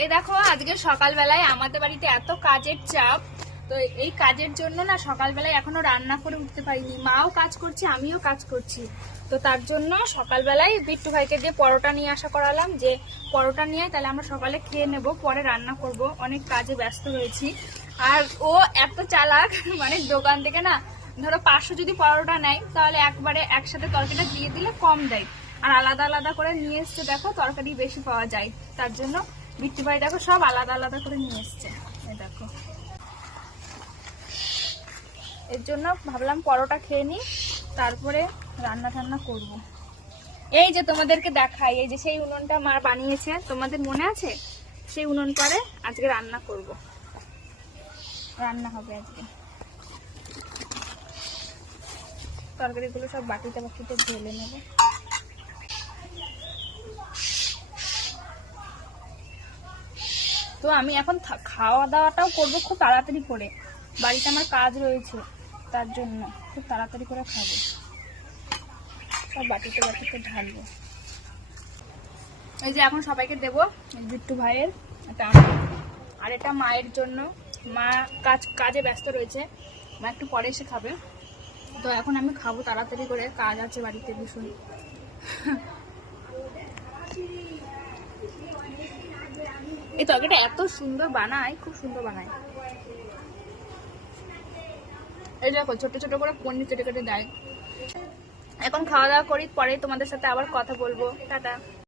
এই দেখো আজকে সকালবেলায় আমাদের বাড়িতে এত কাজের চাপ, তো এই কাজের জন্য না সকালবেলায় এখনো রান্না করে উঠতে পারিনি। মাও কাজ করছে, আমিও কাজ করছি। তো তার জন্য সকালবেলায় বিট্টু ভাইকে দিয়ে পরোটা নিয়ে আসা করালাম, যে পরোটা নিয়ে তাহলে আমরা সকালে খেয়ে নেব, পরে রান্না করব। অনেক কাজে ব্যস্ত হয়েছি। আর ও এত চালাক, মানে দোকান থেকে না ধরো 500 যদি পরোটা নেয় তাহলে একবারে একসাথে তরকারিটা দিয়ে দিলে কম দেয়, আর আলাদা আলাদা করে নিয়ে এসছে। দেখো তরকারি বেশি পাওয়া যায়, তার জন্য বিট্টু ভাই দেখো সব আলাদা আলাদা করে নিয়ে এসছে। এই দেখো, এর জন্য ভাবলাম পরোটা খেয়ে নিই, তারপরে রান্না টান্না করব। এই যে তোমাদেরকে দেখাই, এই যে সেই উনুনটা মা বানিয়েছে, তোমাদের মনে আছে? সেই উনুন পরে আজকে রান্না করব, রান্না হবে আজকে। তরকারিগুলো সব বাটিতে বাটিতে ঢেলে নেব। তো আমি এখন খাওয়া দাওয়াটাও করব খুব তাড়াতাড়ি করে, বাড়িতে আমার কাজ রয়েছে, তার জন্য খুব তাড়াতাড়ি করে খাবো। সব বাটিতে বাটিতে ঢালবো। এই যে এখন সবাইকে দেবো, বিট্টু ভাইয়ের এটা, আর এটা মায়ের জন্য। মা কাজে ব্যস্ত রয়েছে, মা একটু পরে এসে খাবে। তো এখন আমি খাবো তাড়াতাড়ি করে, কাজ আছে বাড়িতে ভীষণ। এই তরকারিটা এত সুন্দর বানায়, খুব সুন্দর বানায়। এই দেখো ছোট ছোট করে পনির কেটে কেটে দেয়। এখন খাওয়া দাওয়া করি, পরে তোমাদের সাথে আবার কথা বলবো। টাটা।